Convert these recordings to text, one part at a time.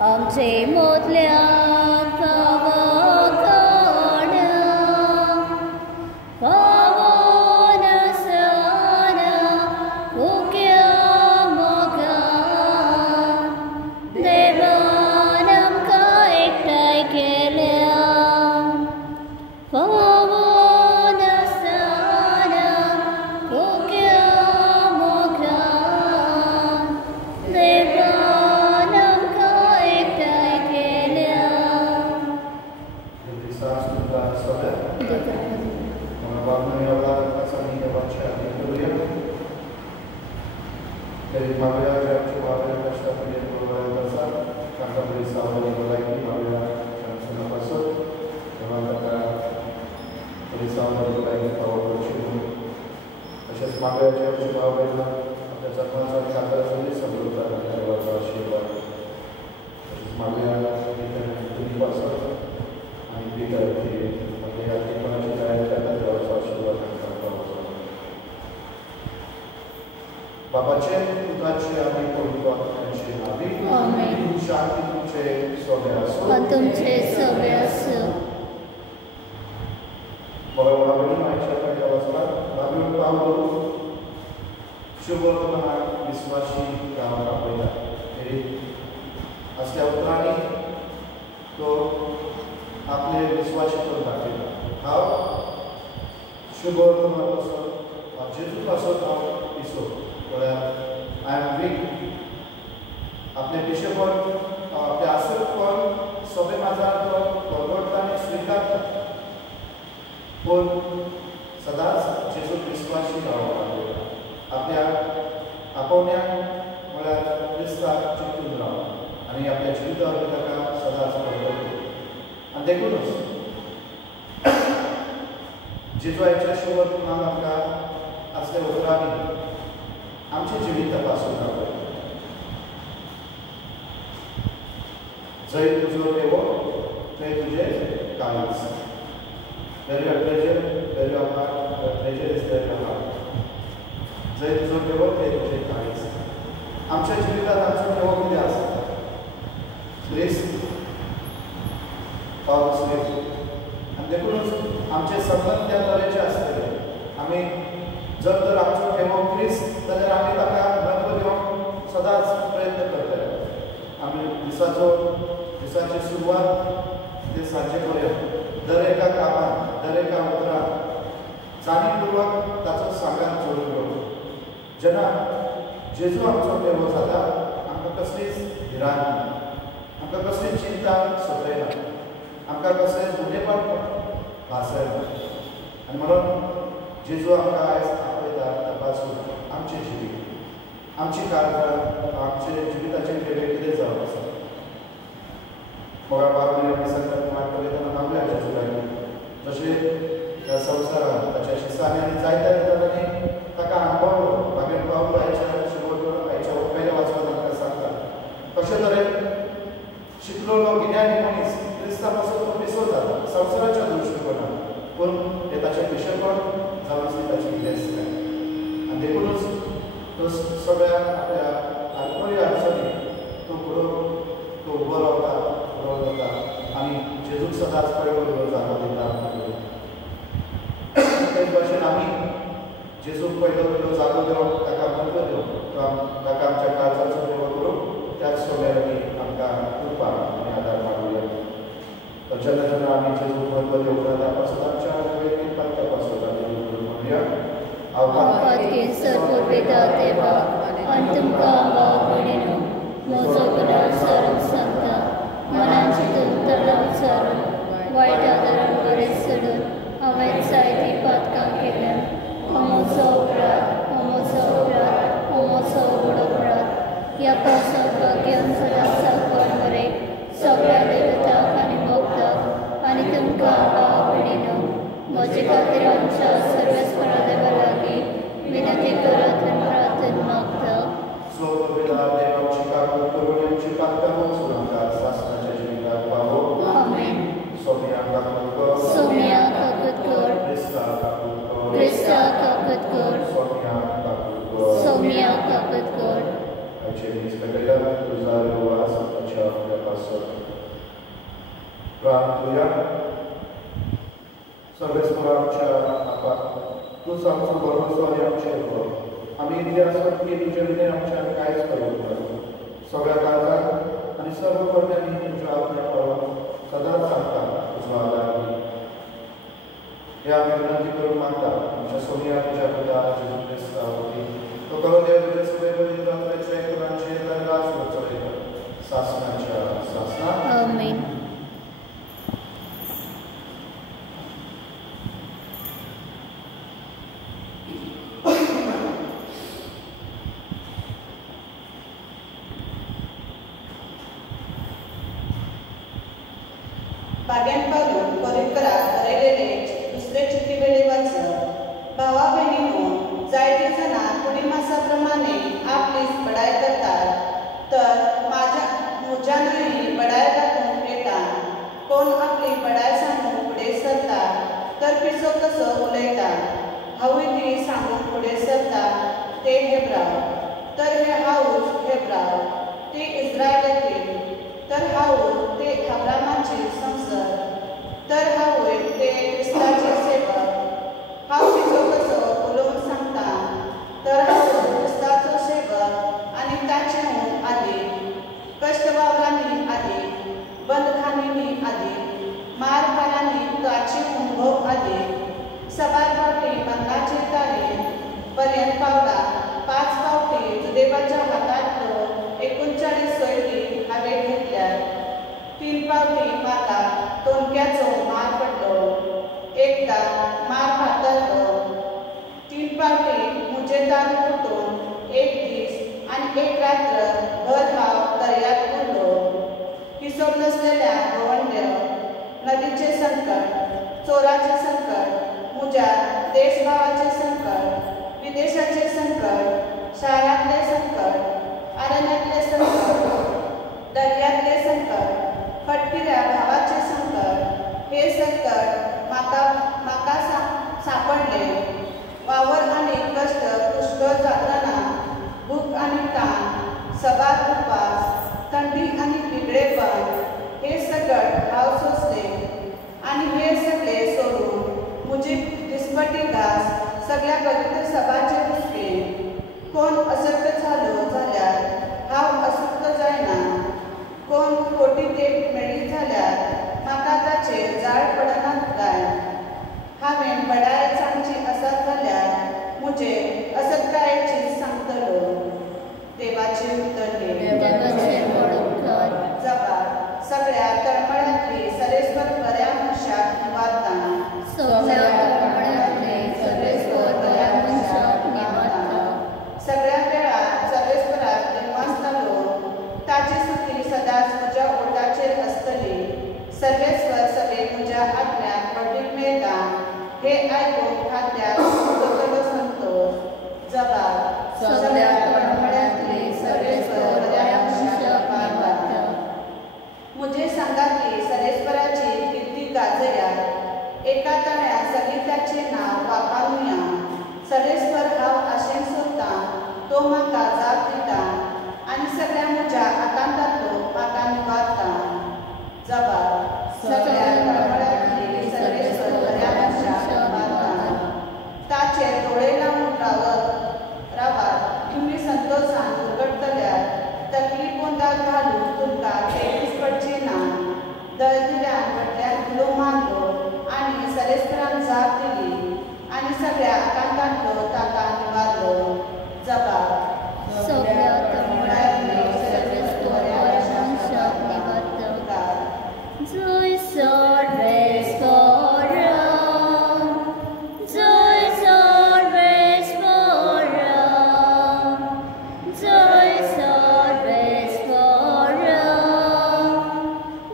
आमचे मोदल्या Somia kakut प्रार्थूया. सर्वेस्परांच्या बापा, तू आमचो भरोसो आनी आमचेर भर. आमी इतले आसत की तुजे विने आमच्यान कांयच करूंक ना. सगळ्या काळजात आनी सर्व करण्यांनी तुज्या आपल्या पावून सदांच सांगता तुजो आदार दी. हे आमी विनंती करून मागता आमच्या सोनिया तुज्या पुता जेजू क्रिस्ता वरवीं. तो करून देव तुजे सगळे पवित्र आत्म्याचे कुरांचे दरगास वचयता सासणाच्या सासणाक. आमीन. भाग्यान पावून कोरीकराक बरयलेले दुसरे चिठी वेळे वाचप. भावा बहिणीनो, जायते जाणां कुडिमासा प्रमाणे आपलीच बडाय करतात, तर म्हज्यानूय बडाय दाखोवंक येता. कोण आपली बडाय सांगून फुडें सरता तर पिसो कसो उलयता. हांवूय ती सांगून फुडें सरता ते हेब्राव, तर हे हांवूच हेब्राव. ते इस्रायेलातील, तर हांव ते अब्रामाचे संसद, तर हांवूय ते क्रिस्ताचे सेवक. हांव पिसो कसो उलोवन सांगता, तर हांव क्रिस्ताचो सेवक आनी ताचेहून आदीक. कश्टवावरांनी आदीक, बंदखान्यांनी आदीक, मारकारांनी ताचेहून भोव आदीक. सबार फावटी बंदाचे तारेन पर्यंत पावला. 5 फावटी जुदेवाच्या हातांतलो 39 सोयरी हांवें घेतल्यात. 3 फावटी म्हाका तोणक्याचो मार पडलो, एकदा मार खातालो. 3 फावटी म्हजे दार फुटून 1 दीस आनी 1 रात्र भर हांव दर्यांत उरलो. हिशोब नसलेल्या गवंड्य नदीचे संकट, चोराचे संकट, म्हज्या देशभावाचे संकट, विदेशाचे संकट, शारांतले संकट, अरण्यांतले संकट, दर्यांतले संकट, फटकिऱ्या भावाचे संकट. हे संकट म्हाका सापडले. वावर आनी कश्ट पुष्कळ जातना, भूक आनी ताण, सबार उपास, थंडी आनी बिगडेपण, हे सगळ हांव सोंसले. आनी हे सगळे सोडून म्हजी दिसपटी घास सगळ्या पवित्र सभाचे हुस्के. कोण असक्त जालो जाल्यार हांव असक्त जायना. कोण खोटी तेप मेळ्ळी जाल्यार म्हाका ताचेर जाळ पडनात काय. हांवें बडाय सांगची आसत जाल्यार म्हजे असत्कायेचीच सांगतलो. देवाचे उतर जबाब. सगळ्या तळमळ्यांतली सरेस्वर बऱ्या मनशाक निवारता. सगळ्या वेळार सर्वेस्पराक निर्मासतालो. ताची सुटी सदांच म्हज्या ओटाचेर आसतली. सर्वेस्वर सगळे म्हज्या आत्म्याक पडीक मेळटा. हे आयकून खात्याक जातलो संतोष. जबाब. सगळ्या तळमळ्यांतली सर्वेस्वर बऱ्या मनशाक निवारता. म्हजे सांगातली सरेस्पराची किर्ती गाजया. एका तळ्यात सगळी ताचें नांव वाखाणुया. सरेस्पर हांव आशेन सोदता, तो म्हाका जाप दिता आनी सगळ्या म्हज्या आकांतांतलो म्हाका निवारता. जबाब. सगळ्या तळमळ्यांतली सर्वेस्वर बऱ्या मनशाक निवारता. ताचेर दोळे लावन रावात तुमी संतोशान उरगडटल्यार तकली पोंदाक घालून तुमकां तेडीस पडचे ना. दळदिल्यान फाटल्यान उलो मारलो आनी सरेस्परान जाप दिली आनी सगळ्या आकांतांतलो ताका निवारलो. जबाब. सगळ्या तळमळ्यांतली सर्वेस्वर बऱ्या मनशाक निवारता. जय सर्वेस्परा, जय सर्वेस्परा, जय सर्वेस्परा,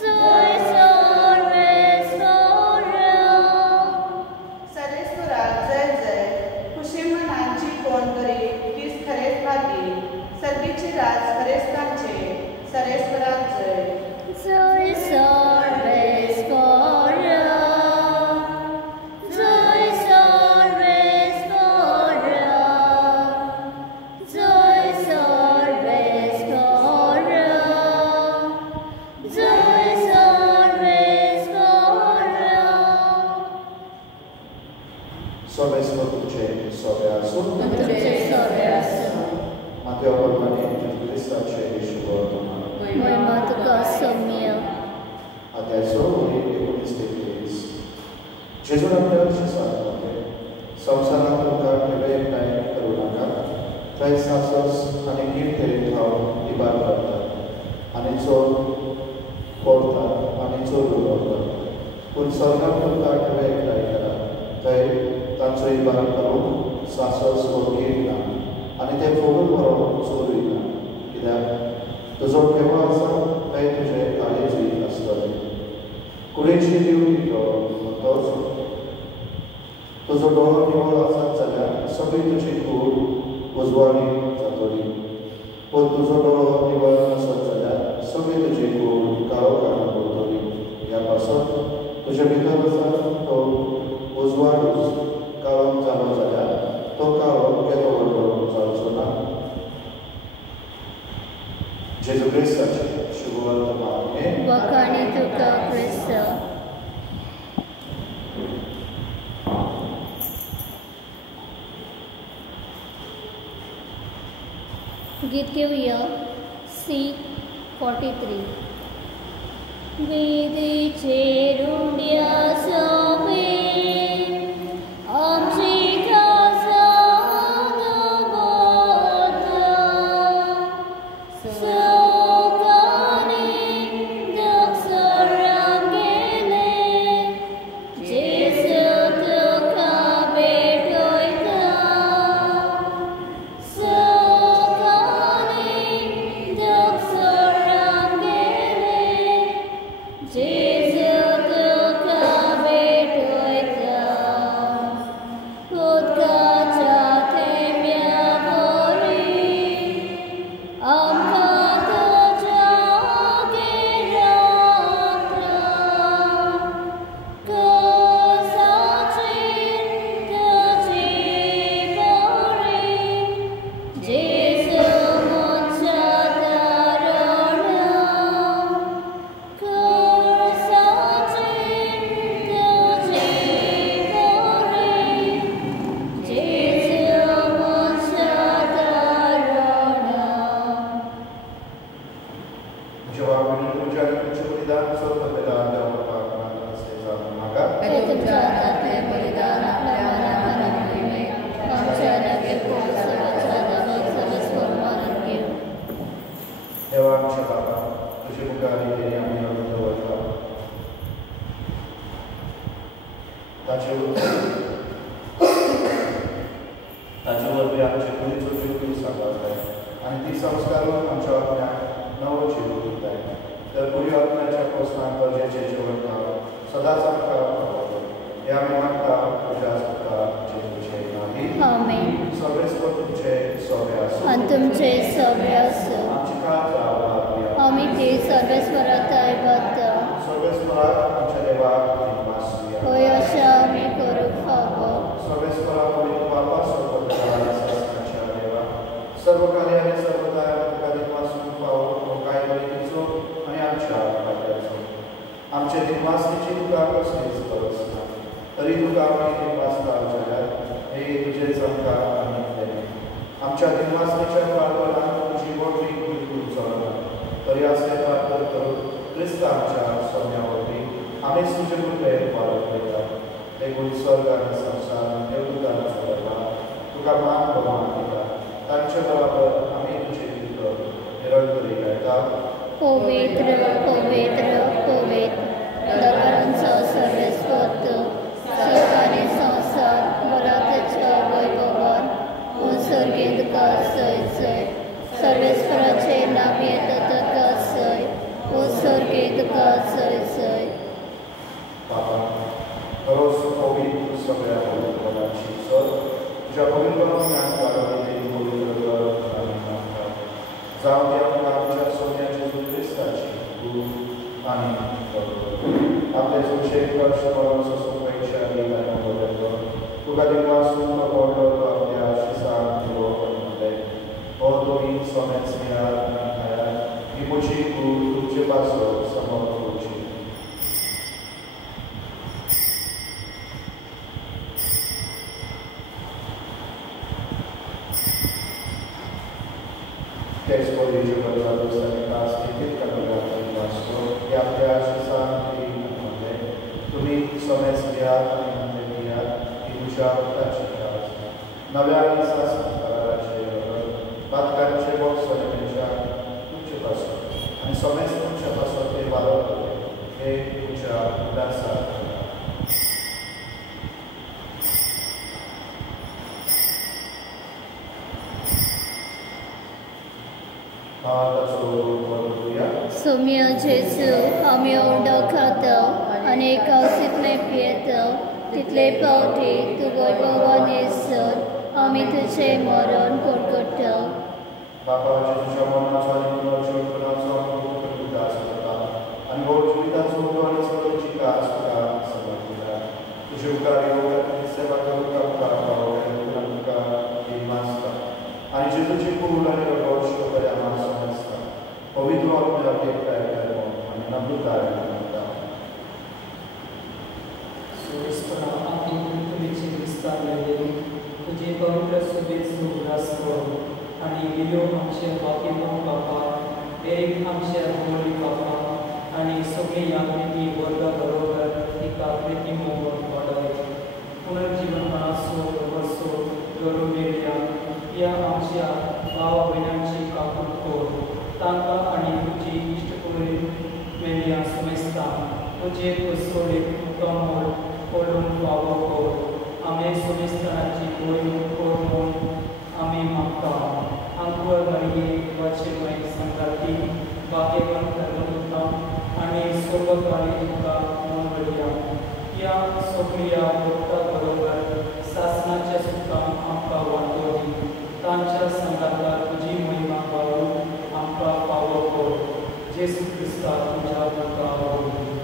जय सर्वेस्परा. सरेस्पराक जय जय. खुशी मनांची कोण करी तीच खरेच भागी. सर्गीची राज खरेच तांचे. सरेस्पराक जय. जय सर्वेस्परा, जय सर्वेस्परा, जय सर्वेस्परा, जय सर्वेस्परा. अध्याय 19-23. जेजून आपल्याला सांगते संवसारात तुमकां केव्हा एकठांय करूं नाका. थंय सासस आनी कीर्तेन खावन इबाद करतात आनी चोर पोरतात आनी चोर उडोवतात. पूण स्वर्गांत तुमकां केव्हा एकठांय करा. थंय तांचो इबाद करून सासस वा कीर ना आनी ते फोडून व्हरोन चोरूय ना. कित्याक तुजो केव्हा आसा थंय तुजें काळेजीत आसतलें. कुडीची दिवटी तोच तुजो दोळो निवळ आसत जाल्यार सगळी तुजी कूड उजवाडी जातली. पूण तुजो दोळो निवळ नासत जाल्यार सगळी तुजी कूड काळो काळो उरतली. ह्या पासून तुजे भितर आसा तो उजवाडूच काळो जालो जाल्यार तो काळो केदो व्हडलो जावचो ना. जेजू क्रिस्ताची शुभवर्तमान वखाणी तुका क्रिस्त. गीतव्य C43. वेदेचे रुंड्या सोवे आमची खासा बोलता सोकानी दक्षरांग गेले जेसू तुका भेटोयता. सोकानी दक्षरांग गेले जेसू तुका भेटोयता. उदकाच्या थेंब्या वरी आमकां तुज्या गिरांतला. कसाचेर तुजी बरी जेसू मनशा तारणा. कसाचेर तुजी बरी जेसू मनशा तारणा. जेव्हा आपण तुमच्या बलिदान स्वतः बलिदान देवाला असे जाणून मागा. हे तुमच्या हातातले बलिदान आपल्या मनात ठेवे. आमच्या नगे सर्वांच्या नावात सर्वस्वरूपात घेऊ. देवा आमच्या बाबा तुझी मुखारी देणी आम्ही अर्पण दवरता. ताचे वरवीं आमचे कुडीचो जीव तूं सांबाळटाय आनी ती संस्कारून आमच्या आपल्याक नवो जीव दिताय. तर कुडी आपल्याच्या पोसनाक गरजेचें जेवण खावप सदांच आमकां आवडटा. हे आमी मागता तुज्या सुद्दां जेजूचे नांवान. आमेन. सर्वेस्वर तुमचे सोबे आसूं आणि तुमचे सगळे असो. आमची काळजी आमी ती सर्वेस्वरात आयबत सर्वेस्वराक आमच्या देवाक दिवस दिया. होय अशें आमी करूंक फावो. सर्वेस्वराक पवित्र बापा सर्वोत्तमाच्या देवा सर्व कार्य आनी सर्व दाया तुका दिवपासून फावो काय बळीचो आनी आमच्या कार्याचो. आमचे दिवपासनेची तुका कसलीच गरज ना. तरी तुका आमी दिवपासता जाल्यार हे तुजेच आमकां आनी आमच्या दिवपासनेच्या प्रार्थनाक तुजी व्हडली कुडी चलना. तरी असले प्रार्थना करून क्रिस्त आमच्या सोम्या वरवीं आमीच तुजे कृपेन पालक करता. हे गुण स्वर्ग आनी संवसार देवदूतांचो देवा तुका मान भोवमान दिता. तांचे बरोबर आमी तुजे भितर निरंतरी घालता. पवित्र पवित्र पवित्र दोगांचो सर्वेस्वत स्वर्ग आनी संवसार बरातेच्या वैभवान उत्सर्गीत सय सय सर्वेस्वराचे नाम येता ताका सय उत्सर्गीत सय सय. बाबा रोज पवित्र सगळ्या पवित्राची सर तुझ्या पवित्र ज्ञान काढावी पवित्र जावं ते आमकां आमच्या सोन्याच्या क्रिस्ताची दूख आनी आपले सुशे कर्श बरोबर सोपयच्या तुका दिवपासून तो व्हडलो तो आपल्या शिसाक दिलो म्हणले. हो तुमी सोन्याच मिळाल आनी खायात ही म्हजी कूड तुमचे पासो समोर करूची. Text for the Jehovah's Witnesses and Past, it can be done in Pastor. समजल्यात आणि म्हणलेल्यात की तुझ्या भक्ताची खास नव्या आणि संस्काराचे पातकांचे वक्सलेच्या तुमचेपासून आणि समज तुमच्यापासून ते वाढवले हे तुमच्या उदासात सौम्य जेजू आम्ही ओळखतो आणि कौसितले पियतो तिथले पावटी तू वैभवान येसर आम्ही तुझे मरण करतो बापाच्या तुझ्या मनाचा आणि जीवनाचा उदास होता आणि जीविताचा आणि सर्वची कास समजला तुझे उकार योगाची सेवा करून तुका मास्ता आणि जेजूची पूर्ण आणि रोष वगैरे आम्हाला समजता पवित्र आत्म्याला काय आणि नम्रता तुझे पवित्र शुभेच्छू उल्हास करो आणि विडिओ आमचे बाकी बापा एक आमचे होळी बापा आणि सगळे यात्रेची वर्ग बरोबर एका प्रीती मोहन वाढवले पुनर्जीवन असो वर्षो गौरवलेल्या या आमच्या भावा बहिणांची काकूट कर तांकां आणि तुझी इष्टपुरी मेलिया समजता तुझे कसोडे उत्तम पडून फावो कर आम्ही समजतानाची गोळी कोण आम्ही मागता आमकुळ घडये वाचे माहीत संगाती बाकेपण धर्मदूता आणि सर्वकाळी तुका मन वडया या सगळ्या भक्ता बरोबर शासनाच्या सुखान आमकां वाटोली तांच्या संगातार तुझी महिमा वाढून आमकां पावो कर जेसू क्रिस्ता तुझ्या तुका आवडली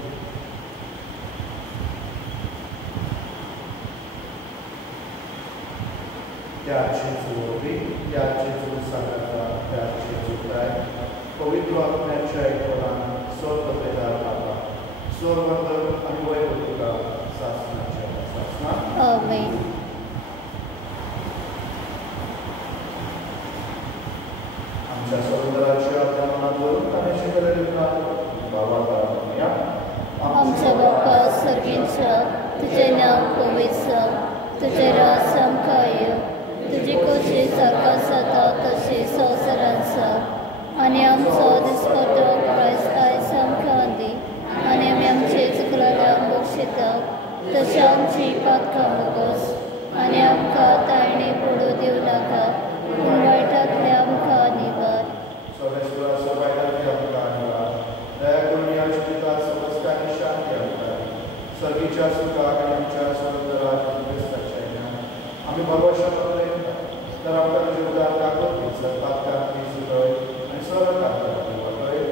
त्याची चोरी त्याची चूक सांगता त्याची चुकाय पवित्र आत्म्याच्या ऐकून स्वर्गपेदार बाबा स्वर्गदर आणि वैभवका शासनाच्या शासना आमेन आमच्या समुद्राच्या ज्ञानातून आणि शिकलेल्या बाबाचा आमच्या बाप्पा सर्गींच्या तुझे नाव पवित्र तुझे राज समकाय तुझी कशी सरकार जाता तशी संवसारांचा आणि आमचो दिसपटो क्रायस्ट आयज आमकां दी आणि आमी आमचे चुकलांक बक्षिता तशी आमची पातकां बोगस आणि आमकां ताळणी पडू दिवं नाका पूण वायटांतले आमकां निवार दया करून या जिवितात समस्तांनी शांती आमकां सर्गीच्या सुखाक आणि आमच्या समुद्रात आम्ही भरवशा करतोय तर आमकां जीवदान दाखोवपी पातकांतली सुरय आणि सर्व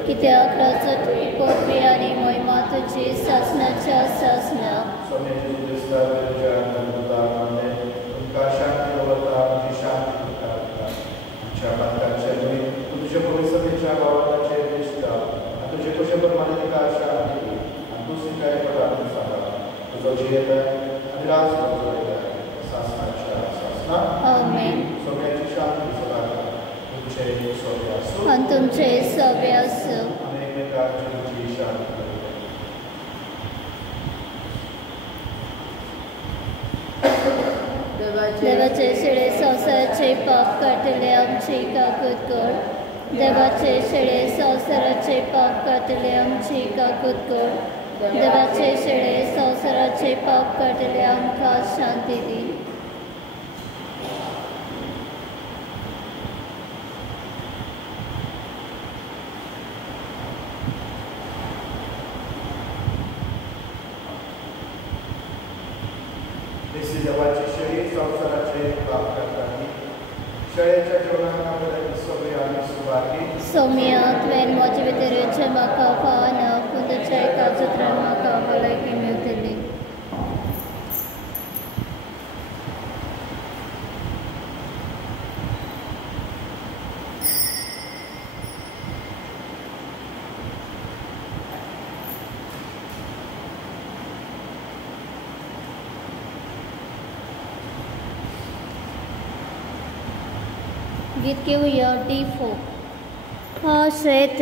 कित्याक राजत पदवी आणि महिमा तुजी शासनाच्या शासना सोम्याची दिसता तुझ्या नंदुदारामध्ये तुमकां शांती दवरता आमची शांती तुका आमच्या पातकांच्या न्हय तुझ्या पवित्रतेच्या भावनाचेर दिसता आनी तुजे कशे प्रमाणे तिका शांती आनी तूं सिकाय प्रदान सांगा तुजो जियेत आनी राज करता शासनाच्या शासना आमेन सोम्याची शांती सदा तुमचे सोबे आसूं आणि तुमचे सभे आसूं आणि एकमेकांची तुमची शांती देवाचे शेळे संवसाराचे पाप काटले आमची काकूत कर देवाचे शेळे संवसाराचे पाप काटले आमची काकूत कर देवाचे शेळे संवसाराचे पाप काटले आमकां शांती दी देवाची शेळी संवसाराचे पाप करतानी शेळेच्या जेवणामध्ये सगळे आमी सुवार्थी सौम्या तुवें म्हजे भितरचे म्हाका पावना पूण तुज्या एका चित्रान म्हाका भलायकी मेळटली गीत घेऊया D4 श्वेत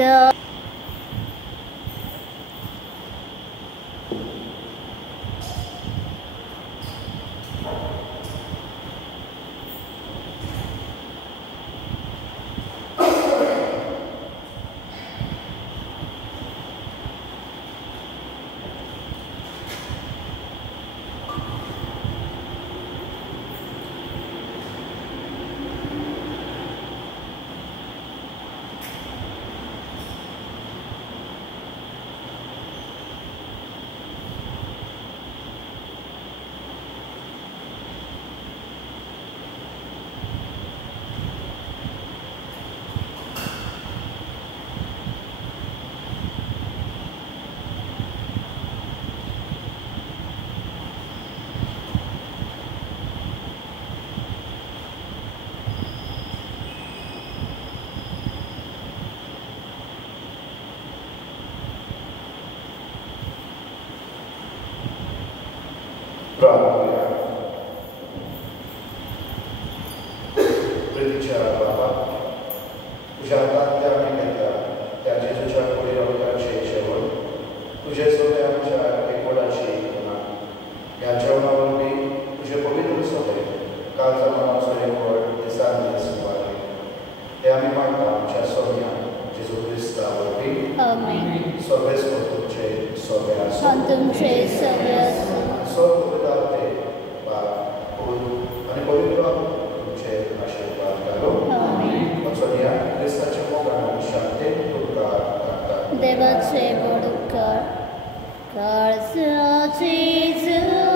प्रार्थना. प्रीतीच्या बाबा, तुझ्या हातात त्या आम्ही घेतला त्याचे तुझ्या पुढे रंगाचे जेवण तुझे सोबे आमच्या एकवडाची खुणा या जेवणावरती तुझे पवित्र सोबे कालचा मनाचा एकवड ते सांगेस वाढले ते आम्ही मागता आमच्या सोन्या जेजू ख्रिस्तावरती आमेन. सर्वेस तुमचे सोबे असो आणि तुमचे सगळे असो. स्वतंत्रते आणि पवित्र तुमचे आशीर्वाद घालो. आमेन. सोनिया ख्रिस्ताच्या मोगाने शांती तुका करतात. देवाचे गोड उपकार काळजाची झुजा